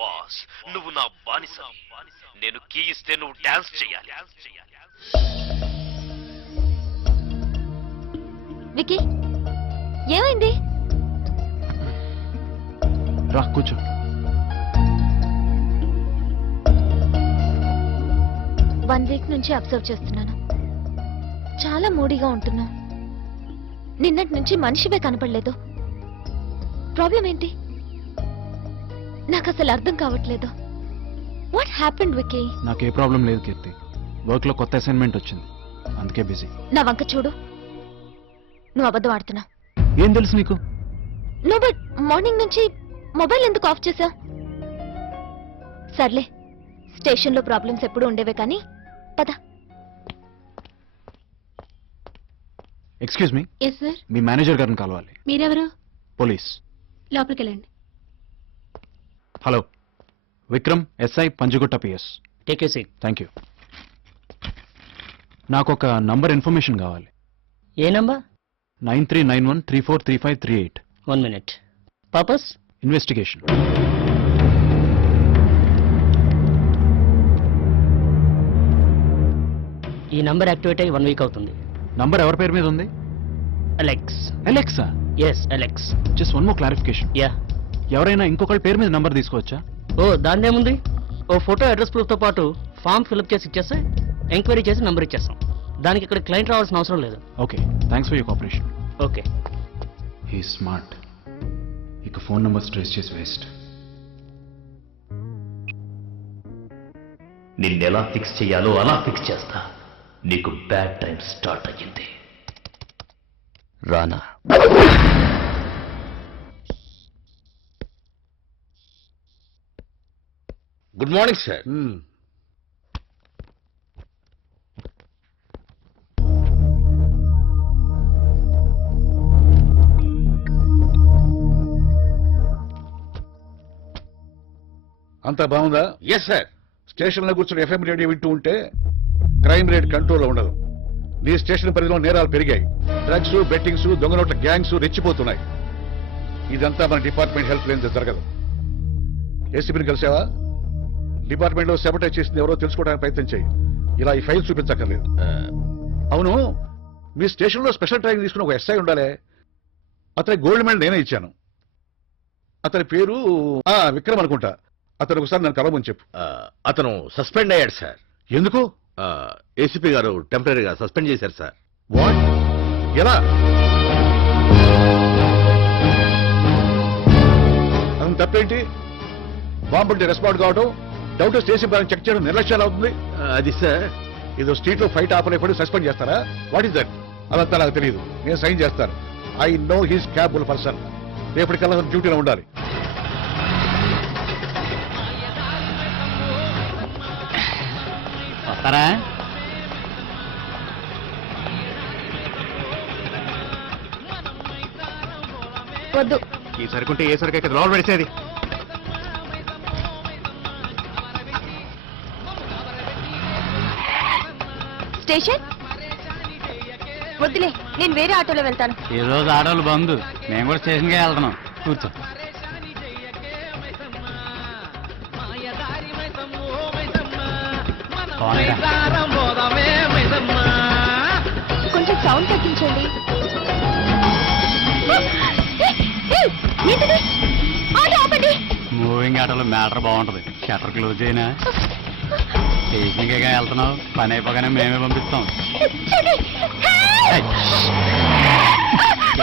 Boss, నువ్వు నా బానిస. నేను కీ ఇస్తే నువ్వు డాన్స్ చేయాలి. వికీ, ఏమైంది? రా కూర్చో. వన్ వీక్ నుంచి అబ్జర్వ్ చేస్తున్నాను. చాలా మూడీగా ఉంటున్నావు. నిన్నటి నుంచి మనిషివే కనపడలేదు. ప్రాబ్లం ఏంటి? నాకు అసలు అర్థం కావట్లేదు. What happened Vicky? నాకే ప్రాబ్లం లేదు కీర్తి. వర్క్ లో కొత్త అసైన్మెంట్ వచ్చింది, అందుకే బిజీ. నా వంక చూడు. నువ్వు అబద్ధం ఆడుతున్నావు. ఏం తెలుసు నీకు? నో, బట్ మార్నింగ్ నుంచి మొబైల్ ఎందుకు ఆఫ్ చేసావు? సర్లే, స్టేషన్లో ప్రాబ్లమ్స్ ఎప్పుడు ఉండేవే కానీ పద. Excuse me. Yes sir. మీ మేనేజర్ గారిని కలవాలి. మీరెవరు? పోలీస్. లోపలికి వెళ్ళండి. Hello, Vikram, SI, Panjagutta PS. Take a seat. Thank you. నాకు ఒక నంబర్ ఇన్ఫర్మేషన్ కావాలి. ఏ నంబర్? 9391343538. 1 minute. పర్పస్? ఇన్వెస్టిగేషన్. ఈ నంబర్ యాక్టివేట్ అయ్యి 1 week అవుతుంది. నంబర్ ఎవరి పేరు మీద ఉంది? అలెక్స్. అలెక్సా? Yes, Alex. Just one more clarification. Yeah. ఎవరైనా ఇంకొకరి పేరు మీద నంబర్ తీసుకోవచ్చా? ఓ, దానిదేముంది. ఓ ఫోటో, అడ్రస్ ప్రూఫ్ తో పాటు ఫామ్ ఫిల్అప్ చేసి ఇచ్చేస్తే ఎంక్వైరీ చేసి నంబర్ ఇచ్చేస్తాం. దానికి ఇక్కడ క్లయింట్ రావాల్సిన అవసరం లేదు. Okay, thanks for your cooperation. Okay. He smart. ఇక ఫోన్ నంబర్స్ ట్రేస్ చేసి వేస్ట్. నిన్నెలా ఫిక్స్ చేయాలో అలా ఫిక్స్ చేస్తా. నీకు బ్యాడ్ టైం స్టార్ట్ అయ్యింది. రానా? Good morning sir. అంతా బాగుందా? Yes sir. స్టేషన్లో కూర్చొని ఎఫ్ఎం రేడియో వింటూ ఉంటే క్రైమ్ రేట్ కంట్రోల్లో ఉండదు. నీ స్టేషన్ పరిధిలో నేరాలు పెరిగాయి. డ్రగ్స్, బెట్టింగ్స్, దొంగ నోట్ల గ్యాంగ్స్ రెచ్చిపోతున్నాయి. ఇదంతా మన డిపార్ట్మెంట్ హెల్ప్ లేనిదే జరగదు. ఏసీపీని కలిసావా? డిపార్ట్మెంట్ లో సెబటైజ్ చేసింది ఎవరో తెలుసుకోవడానికి ప్రయత్నం చేయి. ఇలా ఈ ఫైల్ చూపించక్కర్లేదు. అవును, మీ స్టేషన్ లో స్పెషల్ ట్రైనింగ్ తీసుకున్న ఒక ఎస్ఐ ఉండాలి. అతని గోల్డ్ మెడల్ నేనే ఇచ్చాను. అతని పేరు విక్రమ్ అనుకుంటా. అతను ఒకసారి నన్ను కలవమని చెప్పు. అతను సస్పెండ్ అయ్యాడు సార్. ఎందుకు? ఏసీపీ గారు టెంపరీగా సస్పెండ్ చేశారు సార్. వాట్? ఎలా? అతను తప్పేంటి? బాంబు అంటే రెస్పాండ్ కావడం, డౌట్ స్టేషన్ పైన చెక్ చేయడం నిర్లక్ష్యాలు అవుతుంది. అది సార్, ఏదో స్ట్రీట్ లో ఫైట్ ఆపలేకపోయి సస్పెండ్ చేస్తారా? What is that? అదంతా నాకు తెలియదు. నేను సైన్ చేస్తాను. I know he's capable person. రేపటికల్లా డ్యూటీలో ఉండాలి. వస్తారా? వద్దు. ఈ సరుకుంటే ఏ సరుకు ఇక్కడ లోపల పెడిసేది? స్టేషన్ వద్దులే, నేను వేరే ఆటోలో వెళ్తాను. ఈ రోజు ఆడవాళ్ళు బంద్. మేము కూడా స్టేషన్కే వెళ్తున్నాం. కూర్చో. కొంచెం సౌండ్ తగ్గించండి. ఏంటిది? ఆటో ఆపండి. మూవింగ్ ఆటోలో మ్యాటర్ బాగుంటది. షట్టర్ క్లోజ్ అయినా స్టేషన్కే వెళ్తున్నావు. పని అయిపోగానే మేమే పంపిస్తాం.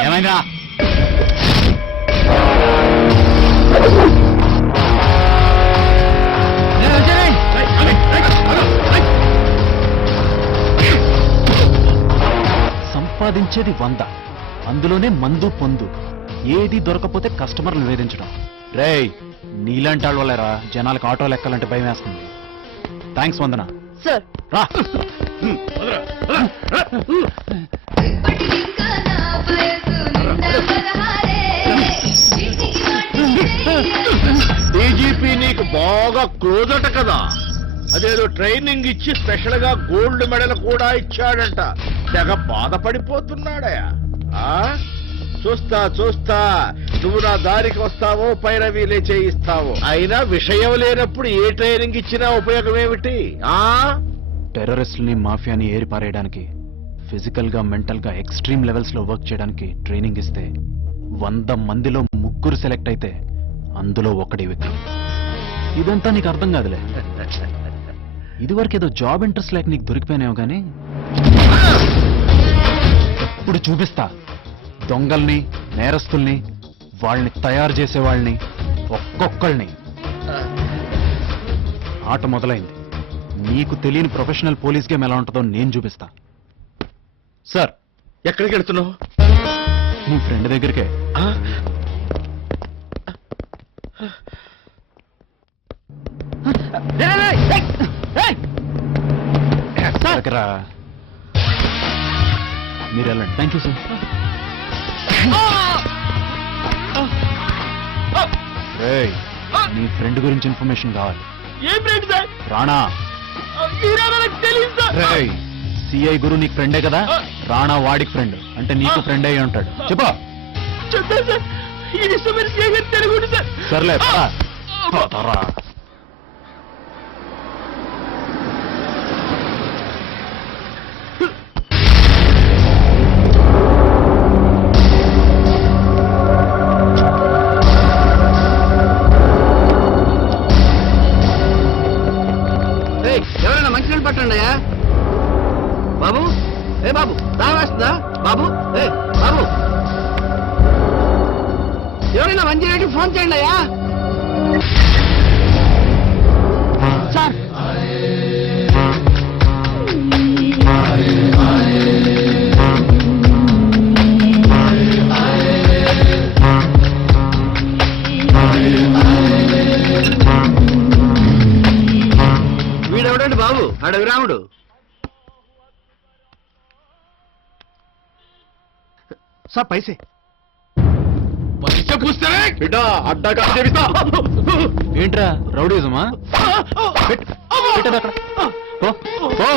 ఏమైందా? సంపాదించేది 100, అందులోనే మందు పొందు. ఏది దొరకపోతే కస్టమర్లు వేధించడం. రేయ్, నీలాంటి వాళ్ళ వల్లరా జనాలకు ఆటోలు ఎక్కాలంటే భయం వేస్తుంది. థ్యాంక్స్ వందన. సార్, రా. డీజీపీ నీకు బాగా క్లోజ్ అట కదా. అదేదో ట్రైనింగ్ ఇచ్చి స్పెషల్ గా గోల్డ్ మెడల్ కూడా ఇచ్చాడంట. తెగ బాధపడిపోతున్నాడయా. చూస్తా చూస్తా నువ్వు నా దారికి వస్తావో పైరవీలే చేయిస్తావో. అయినా విషయం లేనప్పుడు ఏ ట్రైనింగ్ ఇచ్చినా ఉపయోగం ఏమిటి? టెర్రరిస్టుల్ని మాఫియాని ఏరిపారేయడానికి ఫిజికల్ గా మెంటల్ గా ఎక్స్ట్రీమ్ లెవెల్స్ లో వర్క్ చేయడానికి ట్రైనింగ్ ఇస్తే 100 మందిలో 3 సెలెక్ట్ అయితే అందులో ఒకటి విక్రమ్. ఇదంతా నీకు అర్థం కాదులే. ఇదివరకు ఏదో జాబ్ ఇంట్రెస్ట్ లేక నీకు దొరికిపోయినావు కానీ ఇప్పుడు చూపిస్తా. దొంగల్ని, నేరస్తుల్ని, వాళ్ళని తయారు చేసే వాళ్ళని ఒక్కొక్కళ్ళని. ఆట మొదలైంది. నీకు తెలియని ప్రొఫెషనల్ పోలీస్ గేమ్ ఎలా ఉంటుందో నేను చూపిస్తా. సార్, ఎక్కడికి వెళ్తున్నావు? నీ ఫ్రెండ్ దగ్గరికే. దగ్గరా మీరు వెళ్ళండి. Thank you sir. ఏయ్, నీ ఫ్రెండ్ గురించి ఇన్ఫర్మేషన్ కావాలి. ఏం ఫ్రెండ్ సార్? రాణా. రేయ్, సిఐ గురు నీకు ఫ్రెండే కదా? రాణా వాడికి ఫ్రెండ్ అంటే నీకు ఫ్రెండ్ అయ్యి ఉంటాడు. చెప్పా. సర్లే పద. ఎవరైనా మంచినీళ్ళు పట్టండి అయ్యా. బాబు, ఏ బాబు, తాగేస్తుందా బాబు? ఏ బాబు, ఎవరైనా మంచినీళ్ళకి ఫోన్ చేయండి అయ్యా. సార్, వీడెవడండి బాబు? అడవి రాముడు. సార్ పైసే బిడ్డ అడ్డాగా చేపిస్తా. ఏంట్రా రౌడీజమా? పెట్టు, పెట్టదు అక్కడ. పో, పో.